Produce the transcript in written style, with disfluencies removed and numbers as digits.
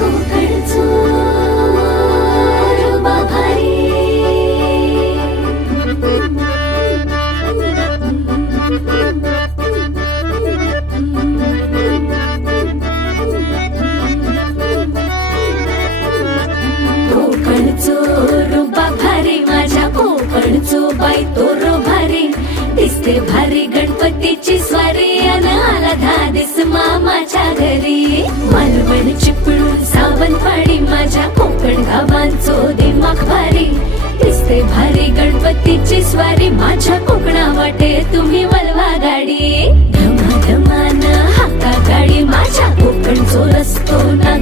कोकणचो रुबा भारी कोकणचो रुबा भारी माझ्या कोकणचो बाई तो रो भारी दिसते भारी गणपतीची स्वारी अन आला धादिस मामाच्या घरी मालवण चिपळूण सावंतवाडी माझ्या कोकण गावांचो दिमाग भारी दिसते भारी गणपतीची स्वारी माझ्या कोकणा वाटे तुम्ही वळवा गाडी धमाधमान हाका गाडी माझ्या कोकणचो रस्तो ना